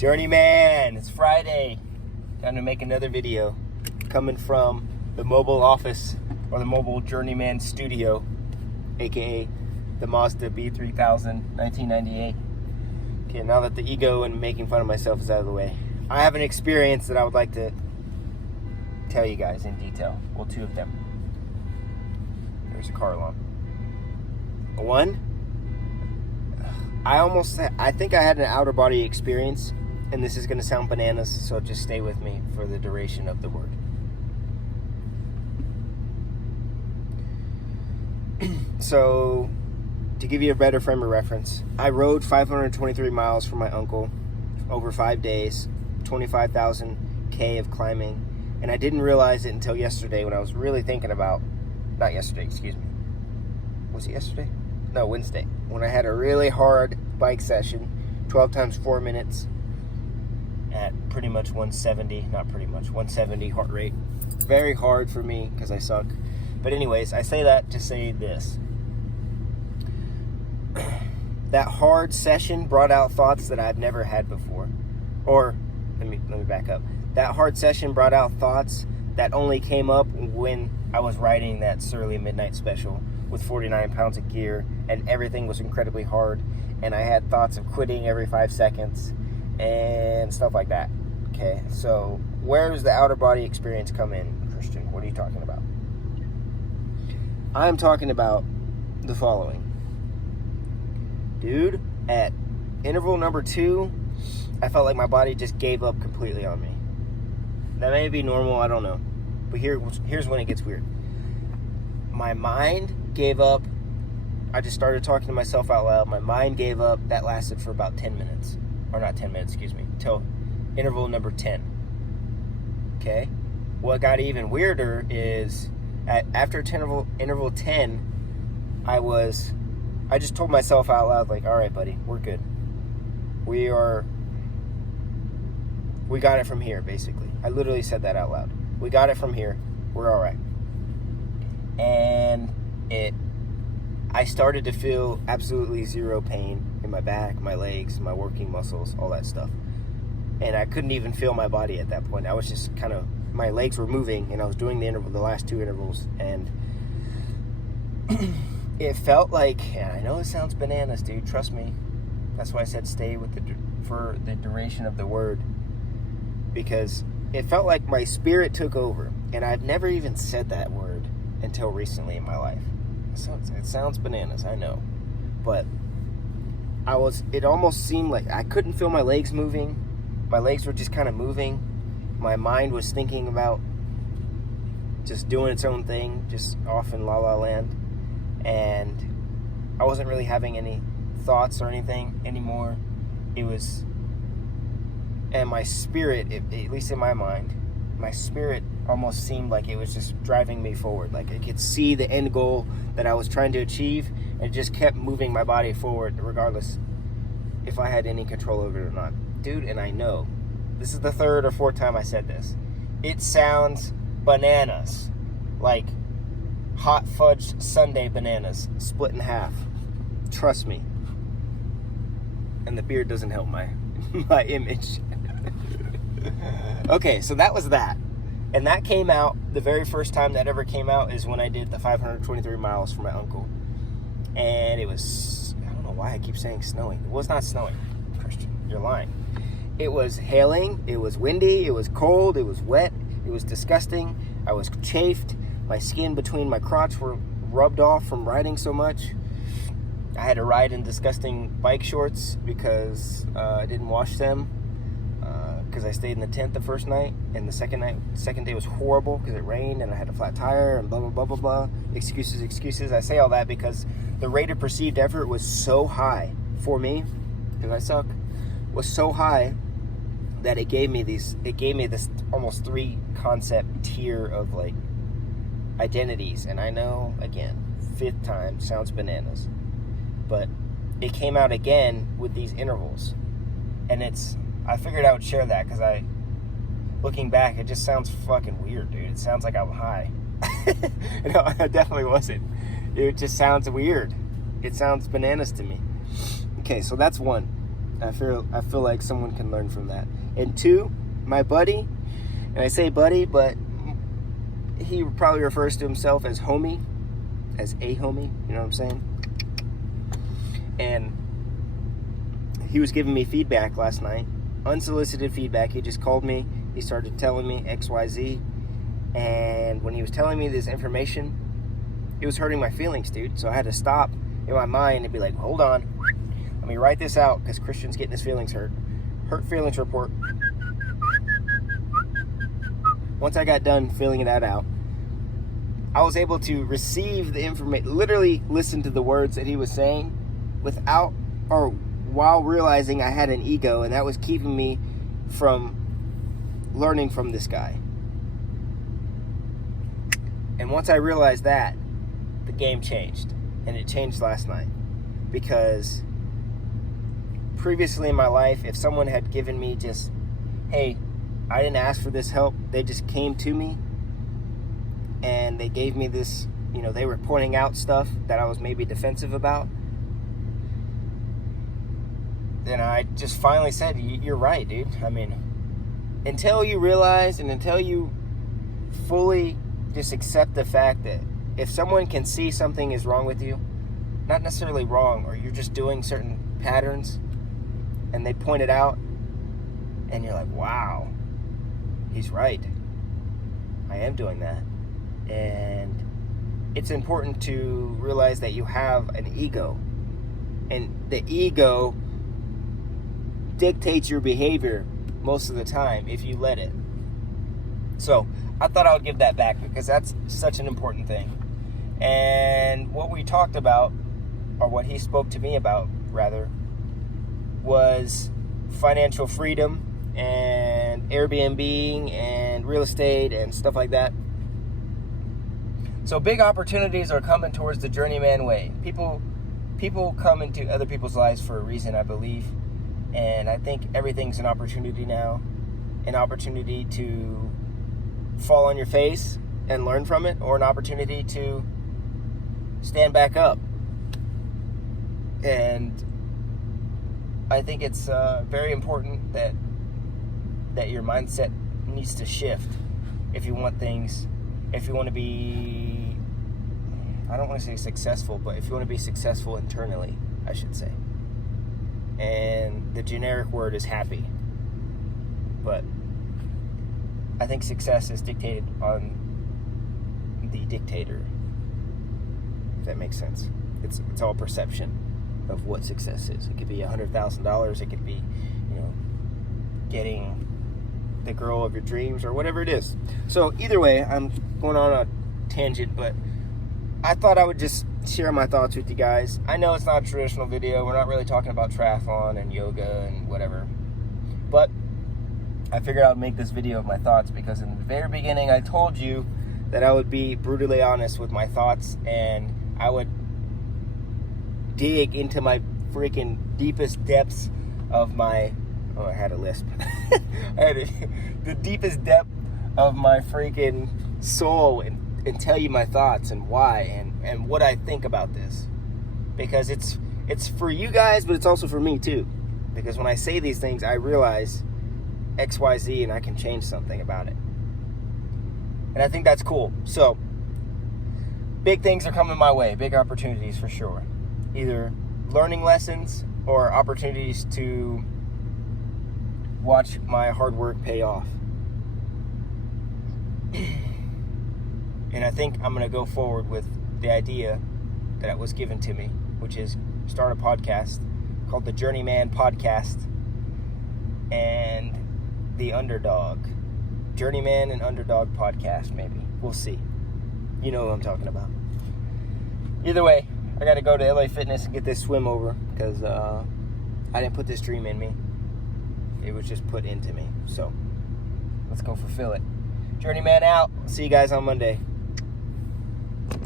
Journeyman, it's Friday. Time to make another video. Coming from the mobile office or the mobile Journeyman studio, aka the Mazda B3000 1998. Okay, now that the ego and making fun of myself is out of the way, I have an experience that I would like to tell you guys in detail. Well, two of them. There's a car alarm. One, I think I had an outer body experience, and this is going to sound bananas, so just stay with me for the duration of the word. So, to give you a better frame of reference, I rode 523 miles for my uncle over 5 days, 25,000 K of climbing, and I didn't realize it until yesterday when I was really thinking about, not yesterday, excuse me. Was it yesterday? No, Wednesday. When I had a really hard bike session, 12 times 4 minutes at pretty much 170, not pretty much, 170 heart rate. Very hard for me because I suck. But anyways, I say that to say this. That hard session brought out thoughts that I've never had before. Or, let me back up. That hard session brought out thoughts that only came up when I was riding that Surly Midnight Special with 49 pounds of gear, and everything was incredibly hard, and I had thoughts of quitting every 5 seconds and stuff like that. Okay, so where does the outer body experience come in, Christian? What are you talking about? I'm talking about the following. Dude, at interval number 2, I felt like my body just gave up completely on me. That may be normal, I don't know. But here's when it gets weird. My mind gave up. I just started talking to myself out loud. My mind gave up. That lasted for about 10 minutes. Or not 10 minutes, excuse me. Till interval number 10. Okay? What got even weirder is after interval 10, I just told myself out loud, like, all right, buddy, we're good. We got it from here, basically. I literally said that out loud. We got it from here. We're all right. And I started to feel absolutely zero pain in my back, my legs, my working muscles, all that stuff. And I couldn't even feel my body at that point. I was just kind of, my legs were moving, and I was doing the last 2 intervals, and it felt like, and I know it sounds bananas, dude, trust me. That's why I said stay with for the duration of the word, because it felt like my spirit took over, and I've never even said that word until recently in my life. It sounds bananas, I know, but it almost seemed like I couldn't feel my legs moving. My legs were just kind of moving. My mind was thinking about just doing its own thing, just off in La La Land, and I wasn't really having any thoughts or anything anymore. And my spirit, at least in my mind, my spirit almost seemed like it was just driving me forward. Like I could see the end goal that I was trying to achieve, and it just kept moving my body forward regardless if I had any control over it or not. Dude, and I know, this is the 3rd or 4th time I said this. It sounds bananas. Like hot fudge sundae bananas split in half. Trust me. And the beard doesn't help my image. Okay, so that was that. And that came out, the very first time that ever came out is when I did the 523 miles for my uncle. And it was, I don't know why I keep saying snowing. It was not snowing, Christian. You're lying. It was hailing, it was windy, it was cold, it was wet, it was disgusting. I was chafed. My skin between my crotch were rubbed off from riding so much. I had to ride in disgusting bike shorts because I didn't wash them. Because I stayed in the tent the first night, and the second day was horrible because it rained and I had a flat tire and blah, blah, blah, blah, blah. Excuses. I say all that because the rate of perceived effort was so high for me, because I suck, was so high that it gave me this almost 3 concept tier of like identities. And I know, again, 5th time sounds bananas, but it came out again with these intervals. And I figured I would share that because looking back, it just sounds fucking weird, dude. It sounds like I'm high. No, I definitely wasn't. It just sounds weird. It sounds bananas to me. Okay, so that's one. I feel like someone can learn from that. And 2, my buddy, and I say buddy, but he probably refers to himself as homie, as a homie, you know what I'm saying? And he was giving me feedback last night, unsolicited feedback. He just called me, he started telling me XYZ, and when he was telling me this information, it was hurting my feelings, dude. So I had to stop in my mind and be like, hold on, let me write this out, because Christian's getting his feelings hurt. Hurt feelings report. Once I got done filling that out, I was able to receive the information, literally listen to the words that he was saying without, or while realizing I had an ego, and that was keeping me from learning from this guy. And once I realized that, the game changed. And it changed last night. Because previously in my life, if someone had given me just, hey, I didn't ask for this help, they just came to me and they gave me this, you know, they were pointing out stuff that I was maybe defensive about, then I just finally said, you're right, dude. I mean, until you realize and until you fully just accept the fact that if someone can see something is wrong with you, not necessarily wrong, or you're just doing certain patterns, and they point it out, and you're like, wow, he's right. I am doing that. And it's important to realize that you have an ego. And the ego dictates your behavior most of the time if you let it. So I thought I would give that back because that's such an important thing. And what we talked about, or what he spoke to me about, rather, was financial freedom and Airbnb and real estate and stuff like that. So big opportunities are coming towards the journeyman way. People come into other people's lives for a reason, I believe. And I think everything's an opportunity now. An opportunity to fall on your face and learn from it, or an opportunity to stand back up. And I think it's very important that your mindset needs to shift if you want things, if you want to be, I don't want to say successful, but if you want to be successful internally, I should say. And the generic word is happy. But I think success is dictated on the dictator, if that makes sense. It's all perception of what success is. It could be $100,000. It could be, getting the girl of your dreams or whatever it is. So either way, I'm going on a tangent, but I thought I would just share my thoughts with you guys. I know it's not a traditional video. We're not really talking about triathlon and yoga and whatever. But I figured I would make this video of my thoughts because in the very beginning I told you that I would be brutally honest with my thoughts, and I would dig into my freaking deepest depths of my, I had a lisp. The deepest depth of my freaking soul and tell you my thoughts and why and what I think about this. Because it's for you guys, but it's also for me too. Because when I say these things, I realize XYZ and I can change something about it. And I think that's cool. So, big things are coming my way. Big opportunities for sure. Either learning lessons or opportunities to watch my hard work pay off. And I think I'm going to go forward with the idea that was given to me, which is start a podcast called the Journeyman Podcast and the Underdog. Journeyman and Underdog Podcast, maybe. We'll see. You know what I'm talking about. Either way, I got to go to LA Fitness and get this swim over because I didn't put this dream in me. It was just put into me. So let's go fulfill it. Journeyman out. See you guys on Monday.